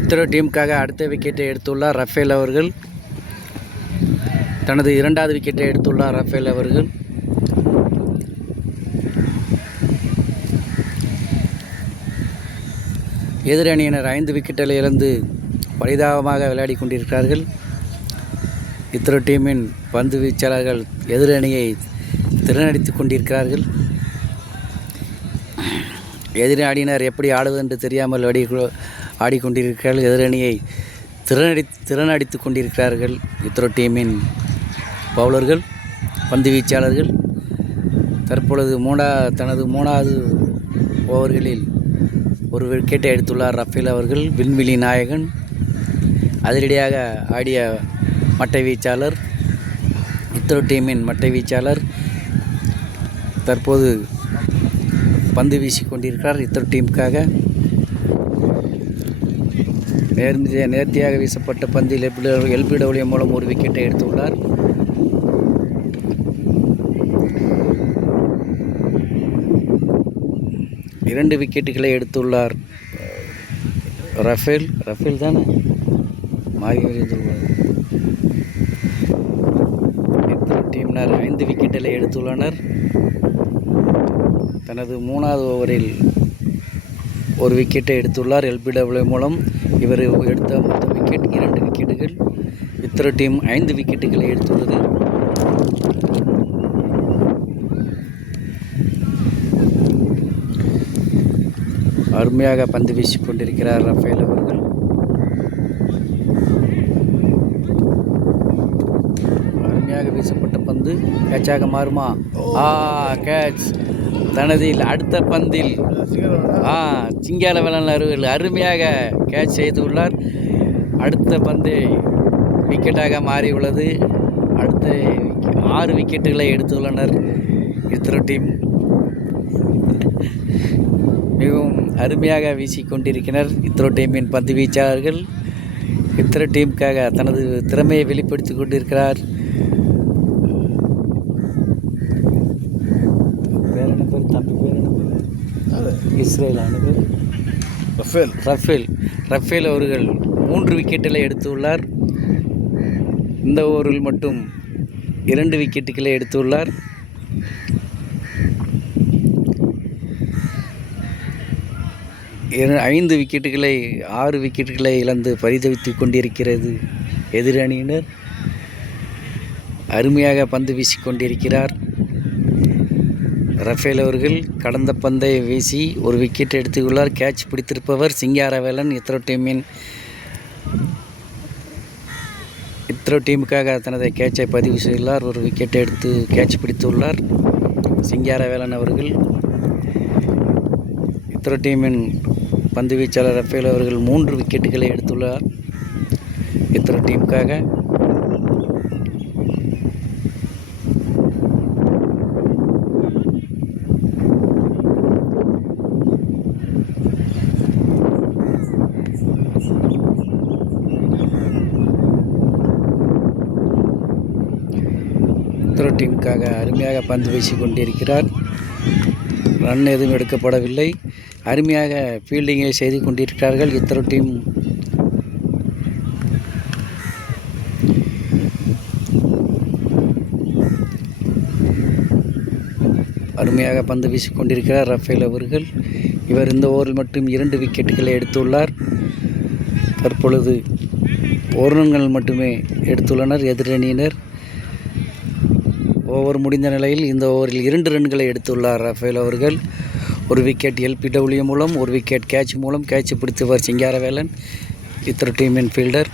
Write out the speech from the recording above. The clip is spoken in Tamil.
இத்தரோ டீமுக்காக அடுத்த விக்கெட்டை எடுத்துள்ளார் ரஃபேல் அவர்கள். தனது இரண்டாவது விக்கெட்டை எடுத்துள்ளார் ரஃபேல் அவர்கள். எதிர் அணியினர் 5 விக்கெட்டுகளை இழந்து பரிதாபமாக விளையாடி கொண்டிருக்கிறார்கள். இத்தரோ டீமின் பந்து வீச்சாளர்கள் எதிர் அணியை திறனடித்து கொண்டிருக்கிறார்கள். எதிர் அணியினர் எப்படி ஆடுவது என்று தெரியாமல் ஆடிக்கொண்டிருக்கிறார்கள். எதிரணியை திறனடித்து கொண்டிருக்கிறார்கள் இத்தரோ டீமின் பவுலர்கள், பந்து வீச்சாளர்கள். தற்பொழுது தனது 3வது ஓவர்களில் ஒரு விக்கெட்டை எடுத்துள்ளார் ரஃபேல் அவர்கள். விண்வெளி நாயகன் அதிரடியாக ஆடிய மட்டை வீச்சாளர், இத்தரோ டீமின் மட்டை வீச்சாளர் தற்போது பந்து வீசி கொண்டிருக்கிறார் இத்தரோ டீமுக்காக. நேர்த்தியாக வீசப்பட்ட பந்தில் எல்பிடபிள்யூ மூலம் ஒரு விக்கெட்டை எடுத்துள்ளார். இரண்டு விக்கெட்டுகளை எடுத்துள்ளார் ரஃபேல் தானே மாறி டீமினர் 5 விக்கெட்டுகளை எடுத்துள்ளனர். தனது 3வது ஓவரில் ஒரு விக்கெட்டை எடுத்துள்ளார் எல்பிடபிள்யூ மூலம். இவர் எடுத்த மொத்த விக்கெட் 2 விக்கெட்டுகள். இத்தரோ டீம் 5 விக்கெட்டுகளை எடுத்துள்ளது. அருமையாக பந்து வீசிக் கொண்டிருக்கிறார் ரஃபேல் அவர்கள். அருமையாக வீசப்பட்ட பந்து கேட்சாக மாறுமா? கேட்ச். தனது அடுத்த பந்தில் சிங்காரவேலன் அவர்கள் அருமையாக கேட்ச் செய்துள்ளார். அடுத்த பந்து விக்கெட்டாக மாறியுள்ளது. அடுத்த 6 விக்கெட்டுகளை எடுத்துள்ளனர் இத்தரோ டீம். மிகவும் அருமையாக வீசிக்கொண்டிருக்கிறார் இத்தரோ டீமின் பந்து வீச்சாளர்கள். இத்தரோ டீமுக்காக தனது திறமையை வெளிப்படுத்தி கொண்டிருக்கிறார். இஸ்ரேல் ரஃபேல் அவர்கள் 3 விக்கெட்டுகளை எடுத்துள்ளார். இந்த ஓவரில் மட்டும் 2 விக்கெட்டுகளை எடுத்துள்ளார். ஐந்து விக்கெட்டுகளை 6 விக்கெட்டுகளை இழந்து பரிதவித்து கொண்டிருக்கிறது எதிர் அணியினர். அருமையாக பந்து வீசிக்கொண்டிருக்கிறார் ரஃபேல் அவர்கள். கடந்த பந்தை வீசி ஒரு விக்கெட் எடுத்துள்ளார். கேட்ச் பிடித்திருப்பவர் சிங்காரவேலன். இத்தரோ டீமுக்காக தனது கேட்சை பதிவு செய்துள்ளார். ஒரு விக்கெட்டை எடுத்து கேட்ச் பிடித்துள்ளார் சிங்காரவேலன் அவர்கள். இத்தரோ டீமின் பந்து வீச்சாளர் ரஃபேல் அவர்கள் 3 விக்கெட்டுகளை எடுத்துள்ளார் இத்தரோ டீமுக்காக. இத்தரோ டீமுக்காக அருமையாக பந்து வீசிக் கொண்டிருக்கிறார். ரன் எதுவும் எடுக்கப்படவில்லை. அருமையாக ஃபீல்டிங்கை செய்து கொண்டிருக்கிறார்கள் இத்தரோ டீம். அருமையாக பந்து வீசிக் கொண்டிருக்கிறார் ரஃபேல் அவர்கள். இவர் இந்த ஓவரில் மட்டும் 2 விக்கெட்டுகளை எடுத்துள்ளார். தற்பொழுது 1 ரன்கள் மட்டுமே எடுத்துள்ளனர் எதிரணியினர். ஓவர் முடிந்த நிலையில் இந்த ஓவரில் 2 ரன்களை எடுத்துள்ளார் ரஃபேல் அவர்கள். ஒரு விக்கெட் எல்பிடபிள்யூ மூலம், ஒரு விக்கெட் கேட்ச் மூலம். கேட்ச் பிடித்தவர் சிங்காரவேலன் இத்தரோ டீமின் ஃபீல்டர்.